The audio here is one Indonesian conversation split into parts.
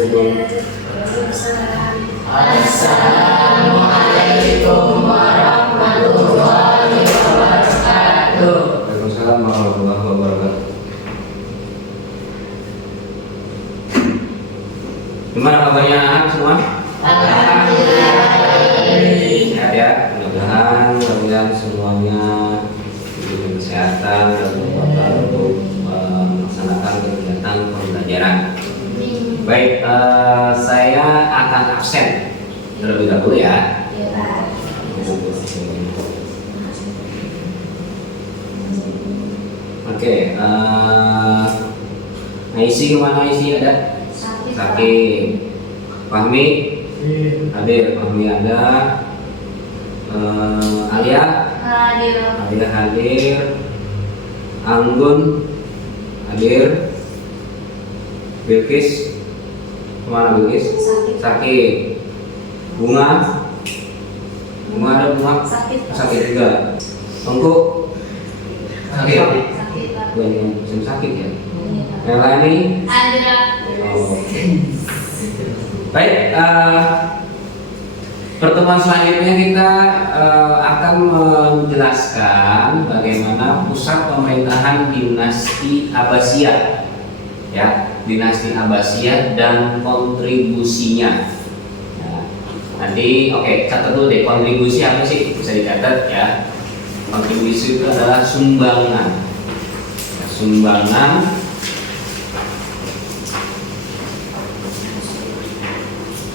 Assalamualaikum warahmatullahi wabarakatuh. Waalaikumsalam warahmatullahi wabarakatuh. Gimana kabarnya anak semua? Alhamdulillah. Sehat ya, mudah-mudahan kalian semuanya diberi kesehatan dan kekuatan untuk melaksanakan kegiatan pembelajaran. Baik, saya akan absen terlebih dahulu ya. Oke, Aisy kemana Aisy ada? Sakit. Fahmi? Hadir. Fahmi ada. Alia? Alia hadir. Anggun hadir. Bilkis? Kemana Bilkis? Sakit. Bunga? Bunga ada bunga? Sakit juga. Tunggu. Sakit. Bukan sakit ya. Melani? Ada. Oh. Baik, pertemuan selanjutnya kita akan menjelaskan bagaimana pusat pemerintahan dinasti Abbasiyah, ya, dinasti Abbasiyah dan kontribusinya. Nah, nanti, oke, catat dulu deh, kontribusi apa sih? Bisa dicatat ya. Kontribusi itu adalah sumbangan. Sumbangan.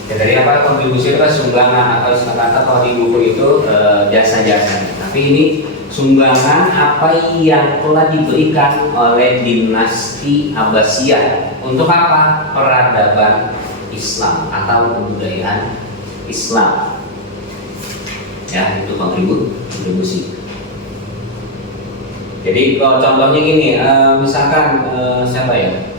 Ya, dari apa kontribusi itu kan sumbangan atau kata kalau di buku itu jasa-jasa. Tapi ini sumbangan apa yang telah diberikan oleh dinasti Abbasiyah untuk apa? Peradaban Islam atau kebudayaan Islam. Ya, itu kontribusi. Jadi kalau contohnya gini, misalkan siapa ya?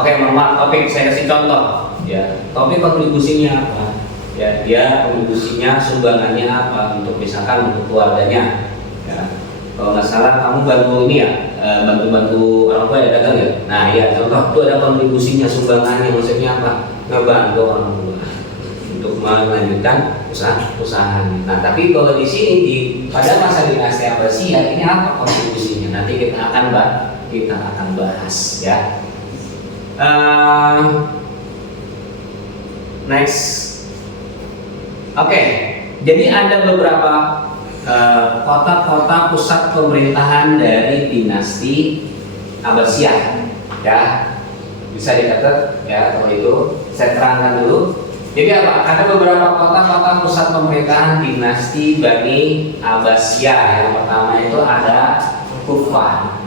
Oke, maaf, topik saya kasih contoh. Ya, topik kontribusinya apa? Ya, dia kontribusinya sumbangannya apa untuk misalkan untuk keluarganya. Ya, kalau nggak salah kamu bantu ini ya, bantu orang tua ya dagang ya. Nah, ya contoh itu ada kontribusinya sumbangannya, maksudnya apa? Ngebantu orang tua untuk melanjutkan usahanya. Nah, tapi kalau di sini pada masa dinasti Abbasiyah ini apa kontribusinya? Nanti kita akan bahas ya. Next, oke. Jadi ada beberapa kota-kota pusat pemerintahan dari dinasti Abbasiyah, ya. Bisa dicatat ya kalau itu. Saya terangkan dulu. Jadi apa? Ada beberapa kota-kota pusat pemerintahan dinasti Bani Abbasiyah. Yang pertama itu ada Kufah.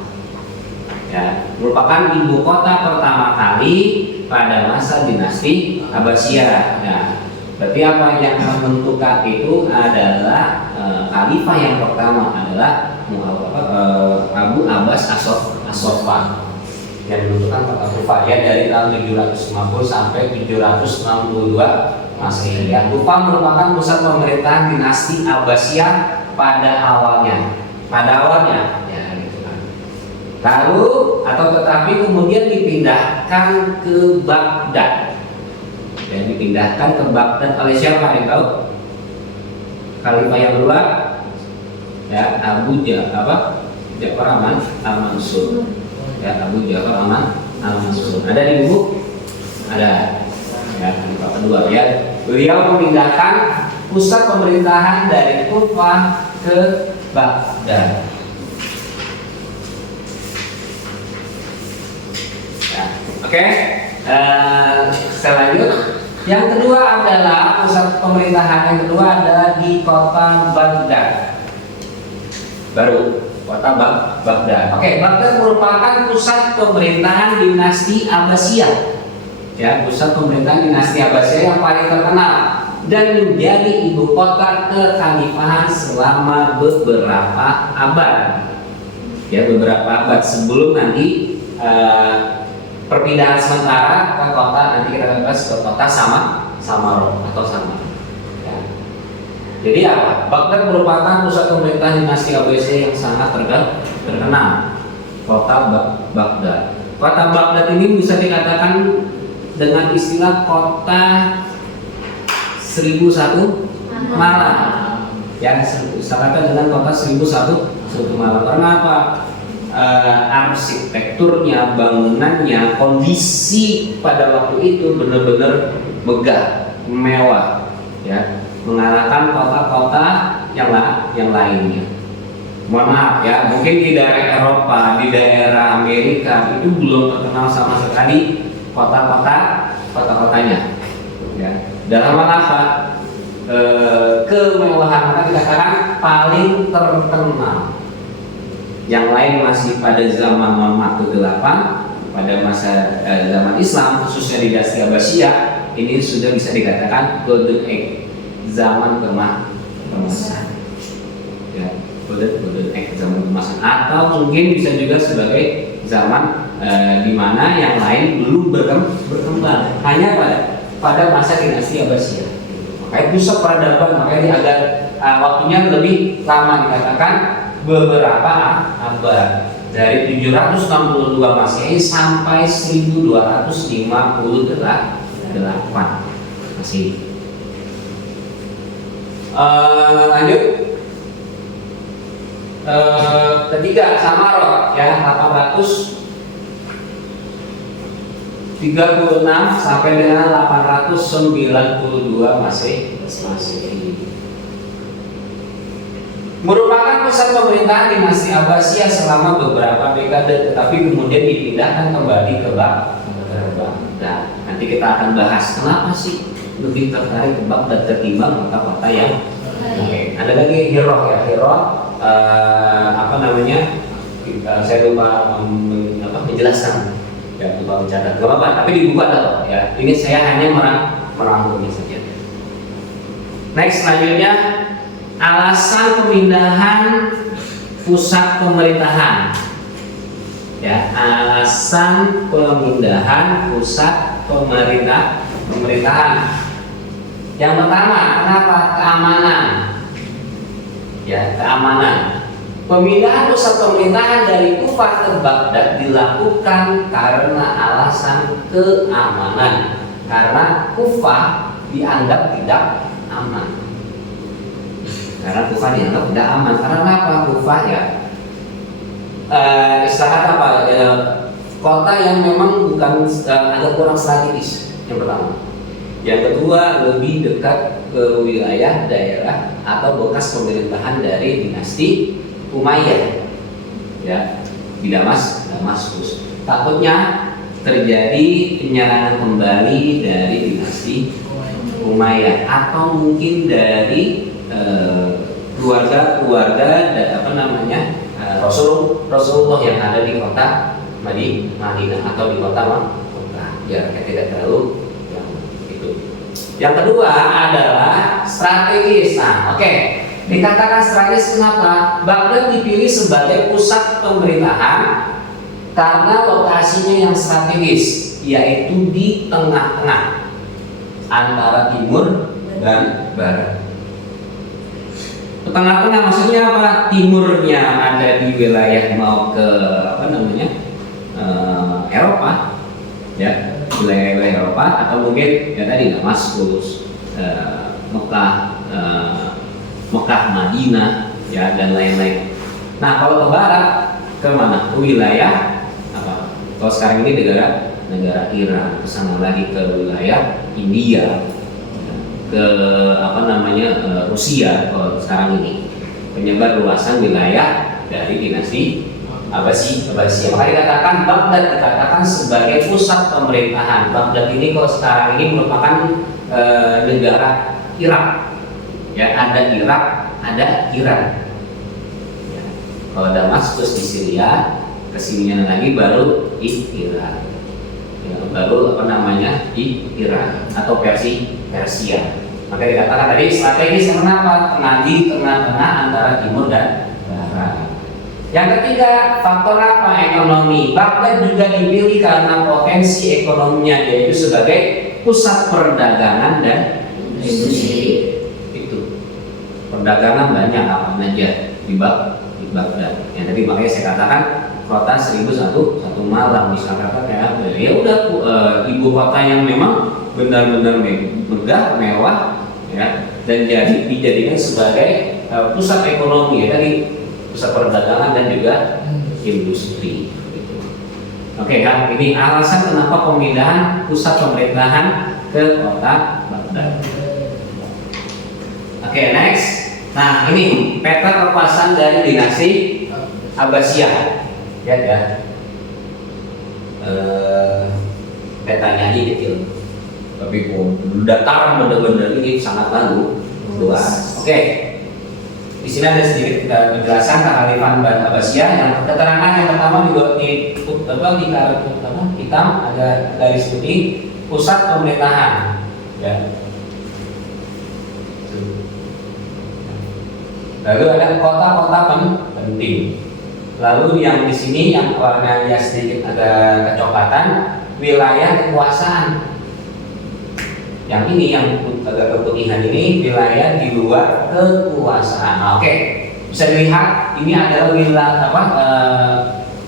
Ya, merupakan ibu kota pertama kali pada masa dinasti Abbasiyah. Nah, berarti apa yang menentukan itu adalah khalifah yang pertama adalah Abu Abbas As-Soffan yang menentukan kota Kufah ya dari tahun 750 sampai 762 Masehi. Ya, Kufah merupakan pusat pemerintahan dinasti Abbasiyah pada awalnya. Lalu atau tetapi kemudian dipindahkan ke Baghdad. Dan dipindahkan ke Baghdad oleh siapa yang tahu? Khalifah yang kedua ya Abu Ja'far Al-Mansur. Ya, Abu Ja'far Al-Mansur. Ada di buku? Ada. Ya, khalifah kedua ya. Beliau memindahkan pusat pemerintahan dari Kufah ke Baghdad. Oke, saya lanjut. Yang kedua adalah pusat pemerintahan yang kedua adalah di kota Baghdad. Baru kota Baghdad. Oke, Baghdad merupakan pusat pemerintahan dinasti Abbasiyah. Ya, pusat pemerintahan dinasti Abbasiyah yang paling terkenal dan menjadi ibu kota kekhalifahan selama beberapa abad. Ya, beberapa abad sebelum nanti perpindahan sementara ke kota, nanti kita bahas ke kota Samarra atau Samar. Ya. Jadi apa? Baghdad merupakan pusat pemerintahan dinasti Abbasiyah yang sangat terkenal. Kota Baghdad. Kota Baghdad ini bisa dikatakan dengan istilah kota 1001 malam. Yang disamakan dengan kota 1001 malam. Karena apa? Arsitekturnya, bangunannya, kondisi pada waktu itu benar-benar megah, mewah, ya, mengalahkan kota-kota yang lainnya. Mohon maaf ya, mungkin di daerah Eropa, di daerah Amerika itu belum terkenal sama sekali kota-kotanya. Ya. Dalam hal apa? Kemewahan, maka dikatakan paling terkenal. Yang lain masih pada zaman Muhammad ke-8, pada masa zaman Islam, khususnya di dinasti Abbasiyah, ini sudah bisa dikatakan golden age, zaman keemasan. Ya, golden age, zaman keemasan, atau mungkin bisa juga sebagai zaman di mana yang lain belum berkembang, hanya pada masa dinasti Abbasiyah. Makanya pusat peradaban, makanya agak waktunya lebih lama, dikatakan beberapa abad, dari 762 Masehi sampai 1258 Masehi. Lanjut. Ketiga, Samarot ya, 836 sampai dengan 892 Masehi. Merupakan pusat pemerintahan dinasti Abbasiyah selama beberapa dekade, tetapi kemudian dipindahkan kembali ke Baghdad. Nanti kita akan bahas kenapa sih lebih tertarik ke Baghdad ketimbang kota-kota yang lain. Ada lagi Hiro ya, apa namanya? Saya lupa menjelaskan. Ya, lupa mencatat. Gak apa-apa, tapi di buku ada loh ya. Ini saya hanya merangkumnya saja. Next, selanjutnya alasan pemindahan pusat pemerintahan. Ya, alasan pemindahan pusat pemerintahan. Yang pertama, kenapa? Keamanan. Ya, keamanan. Pemindahan pusat pemerintahan dari Kufah ke Baghdad dilakukan karena alasan keamanan. Karena Kufah dianggap tidak aman. Karena Kufah dianggap tidak aman. Karena apa? Kufah ya istilah apa? Kota yang memang bukan agak kurang strategis. Yang pertama. Yang kedua, lebih dekat ke wilayah daerah atau bekas pemerintahan dari dinasti Umayyah. Ya, di Damaskus. Takutnya terjadi penyerangan kembali dari dinasti Umayyah atau mungkin dari keluarga apa namanya Rasulullah yang ada di kota Madinah atau di kota Makkah. Ya, tidak terlalu itu. Yang kedua adalah strategis. Nah, oke. Dikatakan strategis kenapa? Baghdad dipilih sebagai pusat pemerintahan karena lokasinya yang strategis, yaitu di tengah-tengah antara timur dan barat. Tengah-tengah maksudnya apa? Timurnya ada di wilayah mau ke apa namanya Eropa, ya, wilayah Eropa, atau mungkin ya tadi Damaskus, Mekah, Madinah, ya, dan lain-lain. Nah, kalau ke barat, ke mana? Ke wilayah apa? Kalau sekarang ini negara Iran, ke sana lagi ke wilayah India, ke apa namanya Rusia. Kalau sekarang ini penyebar luasan wilayah dari dinasti Abbasiyah. Maka dikatakan Baghdad dikatakan sebagai pusat pemerintahan. Baghdad ini kalau sekarang ini merupakan negara Irak. Ya, ada Irak, ada Iran. Ya. Kalau Damaskus di Syria, kesinian lagi baru Iran. Ya, baru apa namanya Iran atau Persia. Maka dikatakan tadi strategis kenapa? Di tengah-tengah antara timur dan barat. Yang ketiga, faktor apa? Ekonomi. Baghdad juga dipilih karena potensi ekonominya, yaitu sebagai pusat perdagangan dan industri. Perdagangan banyak apa saja di Baghdad. Yang tadi makanya saya katakan kota 1001 satu malam misalkan ya udah ibu kota yang memang benar-benar megah mewah ya, dan dijadikan sebagai pusat ekonomi ya, tadi pusat perdagangan dan juga industri gitu. Oke kan, ini alasan kenapa pemindahan pusat pemerintahan ke kota Baghdad. Oke, next. Nah, ini peta kekuasaan dari dinasti Abbasiyah. Lihat ya. Petanya ini kecil. Tapi dataran benar-benar ini sangat luas. Oke. Di sini ada sedikit penjelasan kehalifan Abbasiyah. Yang keterangan yang pertama di hitam ada garis putih, pusat pemerintahan. Ya. Lalu ada kota-kota penting. Lalu yang di sini yang warnanya sedikit agak kecoklatan, wilayah kekuasaan. Yang ini yang agak keputihan ini wilayah di luar kekuasaan. Oke, bisa dilihat ini adalah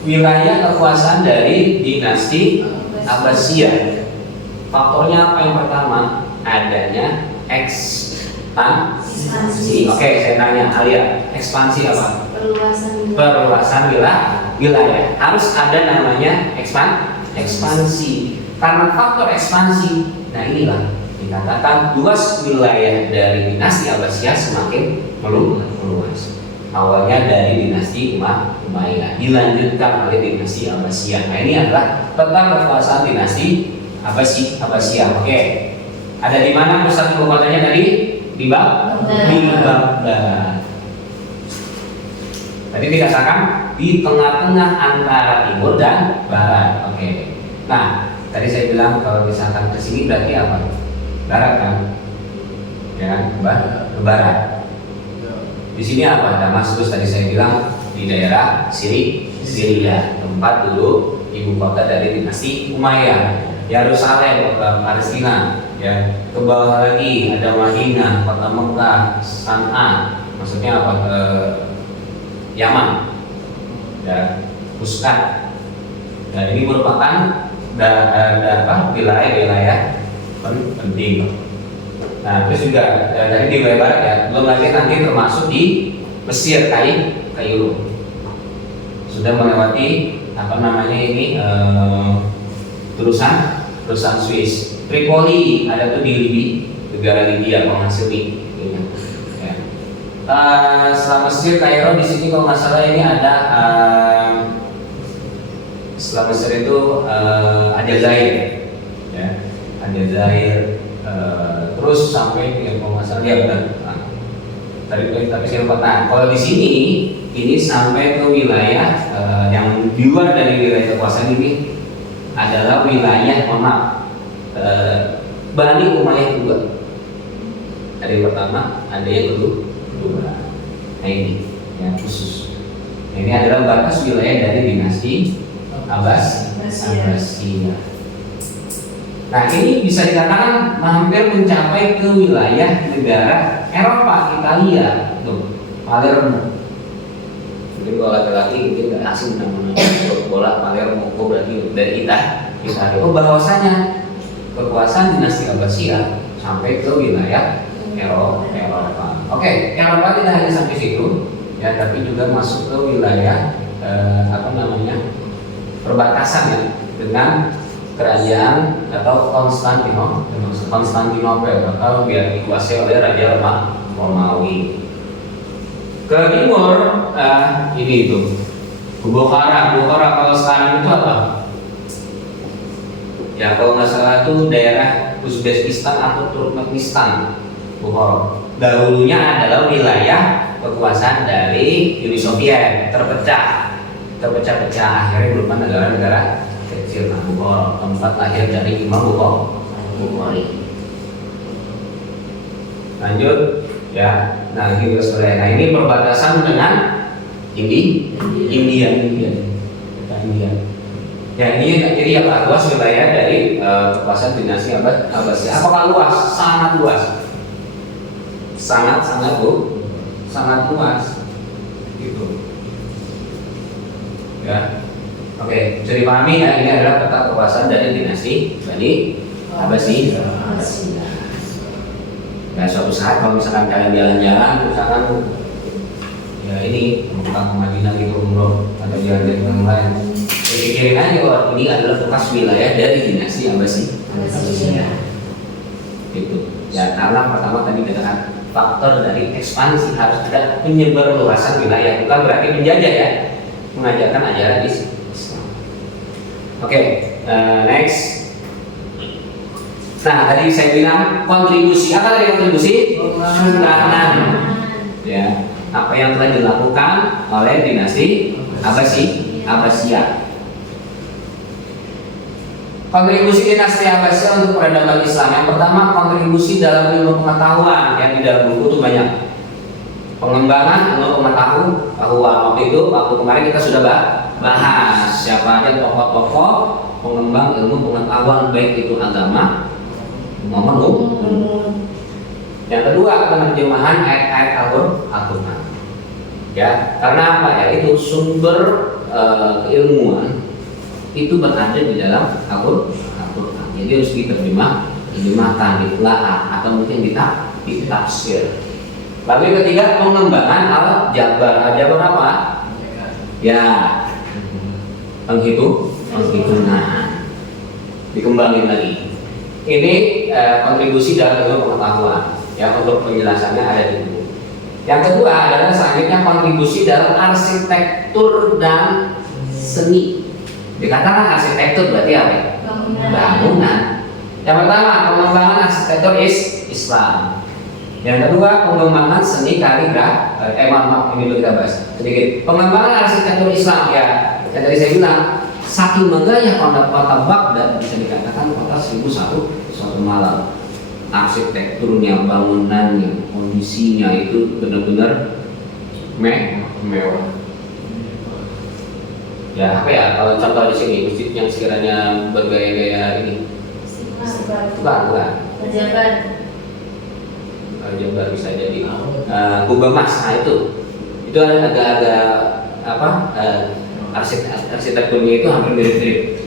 wilayah kekuasaan dari dinasti Abbasiyah. Faktornya apa yang pertama? Adanya ekspansi. Oke, saya tanya Alia, ekspansi apa? Perluasan wilayah. Harus ada namanya ekspansi. Karena faktor ekspansi, nah inilah dikatakan luas wilayah dari dinasti Abbasiyah semakin meluas. Awalnya dari dinasti Umayyah, dilanjutkan oleh dinasti Abbasiyah. Nah ini adalah peta kekuasaan dinasti Abbasiyah. Oke, ada di mana pusat ibu kotanya tadi? Di Baghdad. Tadi dikatakan di tengah-tengah antara timur dan barat. Oke. Nah, tadi saya bilang kalau misalkan ke sini berarti apa? Barat kan? Ya, ke barat. Di sini apa? Damaskus tadi saya bilang di daerah Syria, tempat dulu ibu kota dari dinasti Umayyah. Yerusalem, kota Palestina. Ya, ke bawah lagi ada Madinah, kota Mekah, San'a, maksudnya apa? Yaman, ya, Muscat. Nah ini merupakan wilayah penting. Nah terus juga dari di wilayah barat ya, belum lagi nanti termasuk di Mesir, Kairo. Sudah melewati apa namanya ini terusan Swiss. Tripoli ada tuh di Libya, negara Libya penghasil mie. Ya. Setelah Mesir, Kairo di sini kalau nggak salah ini ada setelah Mesir itu Aljazair, ya, Aljazair, terus sampai kalau nggak salah ya benar. Tapi saya lupa. Nah, kalau di sini ini sampai ke wilayah yang di luar dari wilayah kekuasaan ini adalah wilayah Bani Umayyah juga. Ada yang pertama, ada yang kedua. Nah ini yang khusus. Nah, ini adalah batas wilayah dari dinasti Abbasiyah. Nah ini bisa dikatakan hampir mencapai ke wilayah negara Eropa, Italia, tuh Palermo. Mungkin kalau laki-laki mungkin nggak asing namanya bola Palermo, berarti dari Italia. Oh bahwasanya kekuasaan dinasti Abbasiyah sampai ke wilayah Eropa. Oke, Eropa tidak hanya sampai situ, ya, tapi juga masuk ke wilayah perbatasan ya dengan kerajaan atau Konstantinopel atau biar dikuasai oleh Raja Romawi. Ke timur ini itu Bukhara kalau sekarang itu apa? Ya kalau nggak salah itu daerah Uzbekistan atau Turkmenistan. Bukhara dahulunya adalah wilayah kekuasaan dari Uni Soviet, terpecah akhirnya berupa negara-negara kecil. Nah, Bukhara tempat lahir dari Imam Bukhari. Lanjut ya. Nah ini perbatasan dengan India. Ya ini jadi apa? Luas wilayah dari kekuasaan dinasti Abbasiyah. Apakah luas? Sangat luas. Sangat luas. Gitu. Ya. Oke, bisa dipahami ya, ini adalah peta kekuasaan dari dinasti Bani Abbasiyah. Ya, suatu saat kalau misalkan kalian jalan-jalan, misalkan ya ini Mekah Madinah gitu umroh atau jalan-jalan yang lain, pikirin aja bahwa ini adalah bekas wilayah dari dinasti Abbasiyah. Gitu. Ya, karena pertama tadi katakan faktor dari ekspansi harus ada penyebar luasan wilayah, bukan berarti menjajah ya, mengajarkan ajaran Islam. Oke, next. Nah, tadi saya bilang kontribusi. Apa tadi kontribusi? Sumbangan. Ya, apa yang telah dilakukan oleh dinasti Abbasiyah. Kontribusi dinasti Abbasiyah untuk peradaban Islam. Yang pertama, kontribusi dalam ilmu pengetahuan. Yang di dalam buku itu banyak. Pengembangan ilmu pengetahuan. Waktu kemarin kita sudah bahas siapa aja tokoh-tokoh pengembang ilmu pengetahuan, baik itu agama maupun umum. Yang kedua, penerjemahan ayat-ayat Al-Quran. Ya, karena apa ya? Itu sumber keilmuan itu berada di dalam Al-Quran. Jadi harus diterjemahkan, ditelaah atau mungkin ditafsir. Lalu yang ketiga, pengembangan Al-Jabar. Al-Jabar apa? Ya, penghitungan, dikembangin lagi. Ini kontribusi dalam ilmu pengetahuan. Ya, untuk penjelasannya ada di buku. Yang kedua adalah selanjutnya kontribusi dalam arsitektur dan seni. Dikatakan arsitektur berarti apa? Bangunan. Yang pertama, pengembangan arsitektur Islam. Yang kedua, pengembangan seni kaligrafi. Ini dulu kita bahas sedikit. Pengembangan arsitektur Islam ya. Yang tadi saya bilang, saking megahnya kota Baghdad, bisa dikatakan kota 1001 malam. Arsitekturnya, bangunannya, kondisinya itu benar-benar mewah. Ya, apa ya? Kalau contoh di sini, masjid yang sekiranya bergaya-gaya ini. Bukan. Jabar bisa jadi kubah emas. Nah itu agak-agak apa? Arsitekturnya itu hampir mirip-mirip.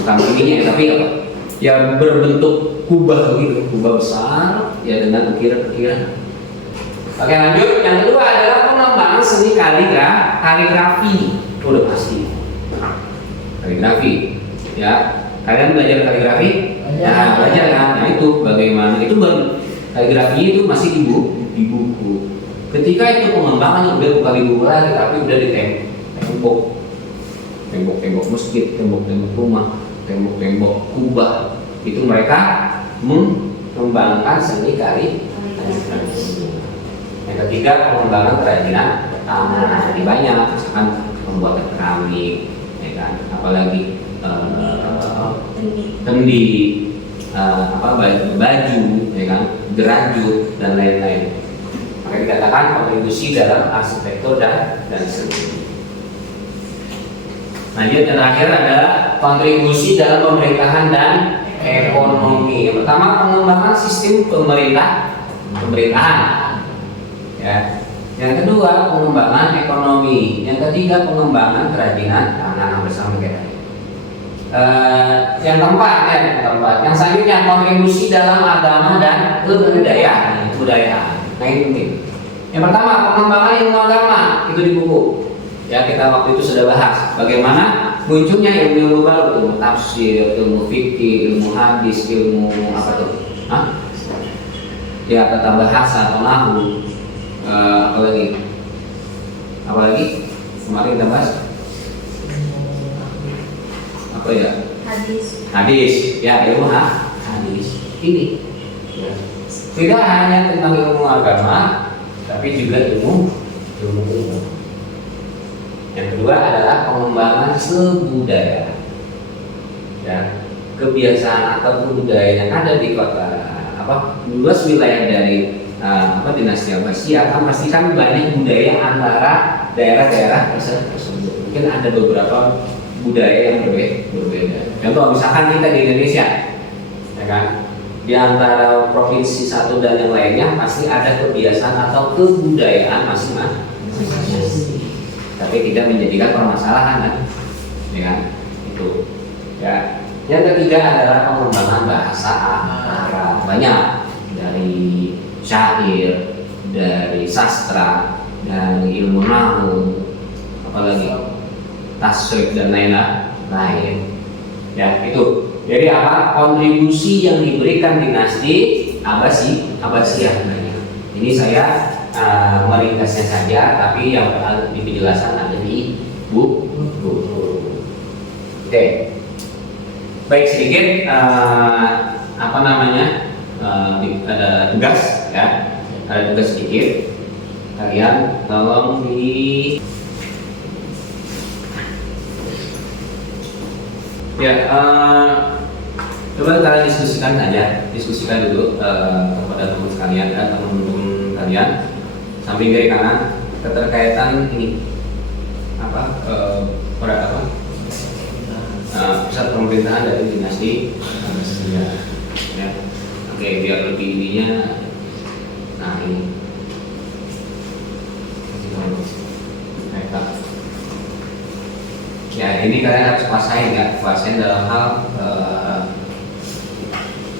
Bukan begininya, tapi apa? Ya berbentuk kubah gitu, kubah besar ya dengan ukiran-ukiran. Oke, lanjut. Yang kedua adalah pengembangan seni kaligrafi. Udah pasti kaligrafi. Ya, kalian belajar kaligrafi? Ya, belajar kan? Nah itu bagaimana? Itu kaligrafi itu masih di buku. Ketika itu pengembangan udah bukan di buku lagi, tapi udah di tembok masjid, tembok rumah, tembok kubah. Itu mereka mengembangkan seni kaligrafi. Yang ketiga, pengembangan kerajinan tangan. Jadi banyak, misalkan membuat keramik, ya kan? Apalagi kendi, baju, ya kan? Gerajut dan lain-lain. Maka dikatakan kontribusi dalam arsitektur dan seni. Lanjut, yang terakhir adalah kontribusi dalam pemerintahan dan ekonomi. Yang pertama, pengembangan sistem pemerintahan. Ya. Yang kedua, pengembangan ekonomi. Yang ketiga, pengembangan kerajinan tangan bersama kita. Yang keempat, yang selanjutnya kontribusi dalam agama dan kebudayaan. Nah ini penting. Yang pertama, pengembangan ilmu agama itu di buku. Ya, kita waktu itu sudah bahas bagaimana munculnya ilmu baru, ilmu tafsir, ilmu fikih, ilmu hadis, ilmu apa tuh? Ya, tata bahasa atau nahwu. Apalagi kemarin kita bahas apa ya? Hadis. Ya, ilmu hadis. Ini ya. Tidak hanya tentang ilmu agama, tapi juga ilmu. Yang kedua adalah pengembangan kebudayaan. Ya, kebiasaan atau budaya yang ada di kota luas wilayah dari dinasti Abbasiyah akan pastikan banyak budaya antara daerah-daerah tersebut. Mungkin ada beberapa budaya yang berbeda. Contoh misalkan kita di Indonesia, ya kan, di antara provinsi satu dan yang lainnya pasti ada kebiasaan atau kebudayaan masing-masing. Tapi tidak menjadikan permasalahan kan? ya kan? Itu. Ya. Yang ketiga adalah pengembangan bahasa Arab. Banyak dari syair, dari sastra, dari ilmu nahwu, apalagi tasrif dan lain-lain. Ya, itu. Jadi apa? Kontribusi yang diberikan dinasti Abbasiyah. Ini saya meringkasnya saja, tapi yang di penjelasan ada di buku. Oke. Baik, sedikit ada tugas ya. Ada tugas sedikit. Kalian tolong coba kalian diskusikan dulu kepada teman sekalian dan teman-teman kalian samping kiri kanan keterkaitan ini pusat pemerintahan dari dinasti Abbasiyah. Ya. Oke, biar lebih ininya, nah ini. Ya, ini kalian harus kuasain dalam hal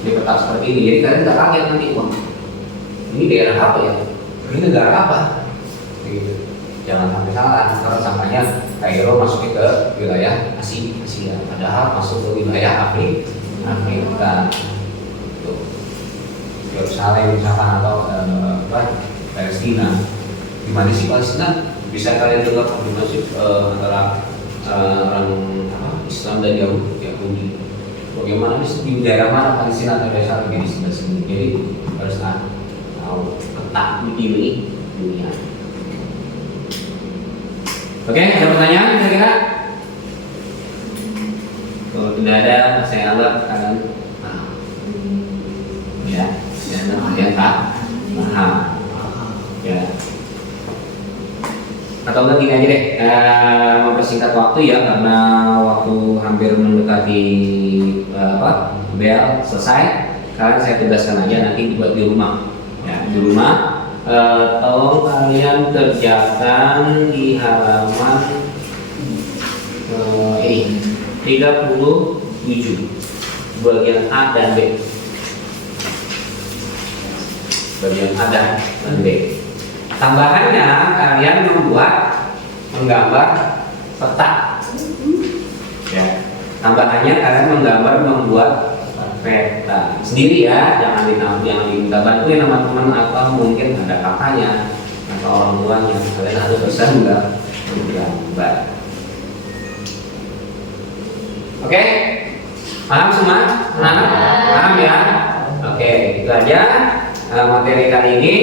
di peta seperti ini. Jadi kalian nggak kaget nanti, wah, ini daerah apa ya? Ini negara apa? Gitu. Jangan sampai salah, kalau samanya Kairo masuk ke wilayah Asia, padahal masuk ke wilayah Afrika. Yerusalem misalkan atau Palestina. Di mana sih Palestina? Bisa kalian dengar kombinasi antara orang Islam dan Yahudi. Bagaimana di daerah mana Palestina atau daerah di sebelah sini? Jadi harus tahu peta ini dunia. Oke, ada pertanyaan kira-kira? Kalau tidak ada, saya anggap kalian paham. Ya, kalian paham. Ya. Atau enggak gini aja deh, mempersingkat waktu ya, karena waktu hampir mendekati bel selesai. Kalian saya tugaskan aja nanti dibuat di rumah. Ya, di rumah. Tolong kalian kerjakan di halaman ini 37 bagian A dan B. Bagian A dan B. Tambahannya kalian menggambar peta. Ya. Tambahannya kalian membuat peta sendiri ya, jangan diminta bantuin sama teman atau mungkin ada kakaknya atau orang tuanya. Kalian harus bisa menggambar. Oke, paham semua? Paham ya? Oke, itu aja materi kali ini.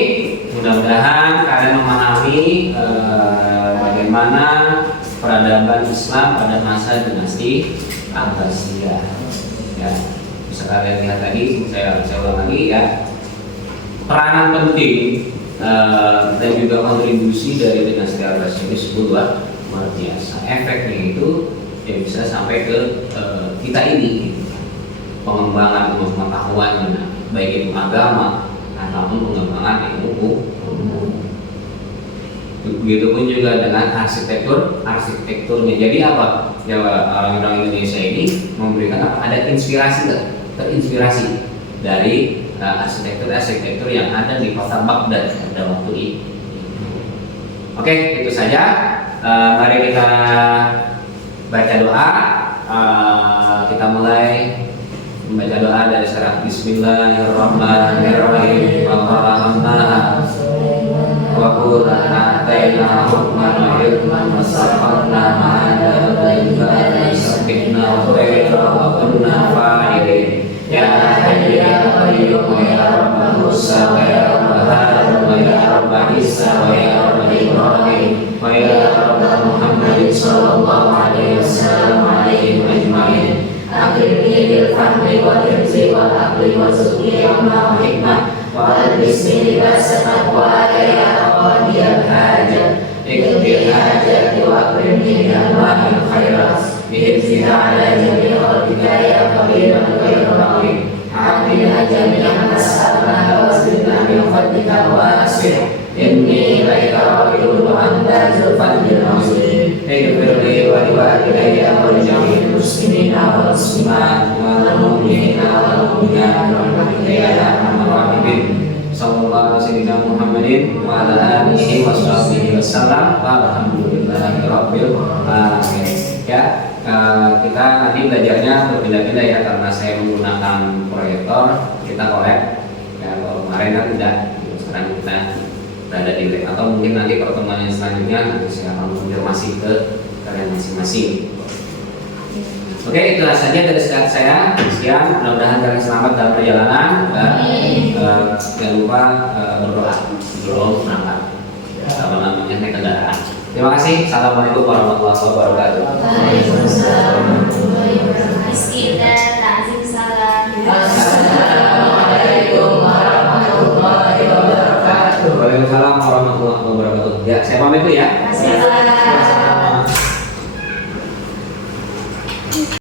Mudah-mudahan kalian memahami bagaimana peradaban Islam pada masa dinasti Abbasiyah. Ya. Kalian lihat tadi, saya ulang lagi ya, peranan penting dan juga kontribusi dari dinasti Abbasiyah ini luar biasa. Efeknya itu ya bisa sampai ke kita ini, pengembangan pengetahuan baik itu agama ataupun pengembangan ilmu. Begitupun juga dengan arsitekturnya. Jadi apa? Ya, orang-orang Indonesia ini memberikan ada terinspirasi dari arsitektur yang ada di kota Baghdad pada waktu ini. Oke, itu saja. Mari kita baca doa. Kita mulai membaca doa dari surah Bismillahirrahmanirrahim. Alhamdulillah. Wa qur'ana atayna hukman wa ilman wa safarna ma'ana bayyana sabitna wa khayra wa kunna fa'ilin. Ya Hayyu ya Qayyum ya Rabbal Musa wa ya Rabbal Harun wa ya Rabbal Isa wa ya Rabbal Ibrahim wa ya Rabbal Muhammadin sallallahu alaihi wasallam alaihim ajma'in. Akhirni bil fahmi wal hifzi wal aqli wa zuki wa hikmah wa al-bismi libasa taqwa ya qadiyal hajat ikhdil hajat wa akrimni bi anwa'il khairat bihifzika ala jami'i khalqika ya qabiran ghairu rahim Atina jami'an nas'alna wa zidna min fadlika wa asir inni ilaika raghibun wa anta zulfan bil azim اغفر لي ولوالدي ولجميع المسلمين والمسلمات والمؤمنين والمؤمنات برحمتك يا ارحم الراحمين. صلى الله على سيدنا محمد وعلى آله وصحبه وسلم walhamdulillahi rabbil alamin. Ya, kita nanti belajarnya berpindah-pindah ya karena saya menggunakan proyektor, kita collab. Ya, kalau kemarin kan udah, sekarang kita berada di lab atau mungkin nanti pertemuan yang selanjutnya nanti saya akan konfirmasi ke kalian masing-masing. Oke, itulah saja dari saya. Sekian, mudah-mudahan kalian selamat dalam perjalanan dan jangan lupa berdoa sebelum berangkat. Apa namanya naik kendaraan. Terima kasih. Assalamualaikum warahmatullahi wabarakatuh. Waalaikumsalam warahmatullahi wabarakatuh. Sekitar takzim salam. Assalamualaikum warahmatullahi wabarakatuh. Waalaikumsalam warahmatullahi wabarakatuh. Ya, saya pamit dulu ya. Assalamualaikum.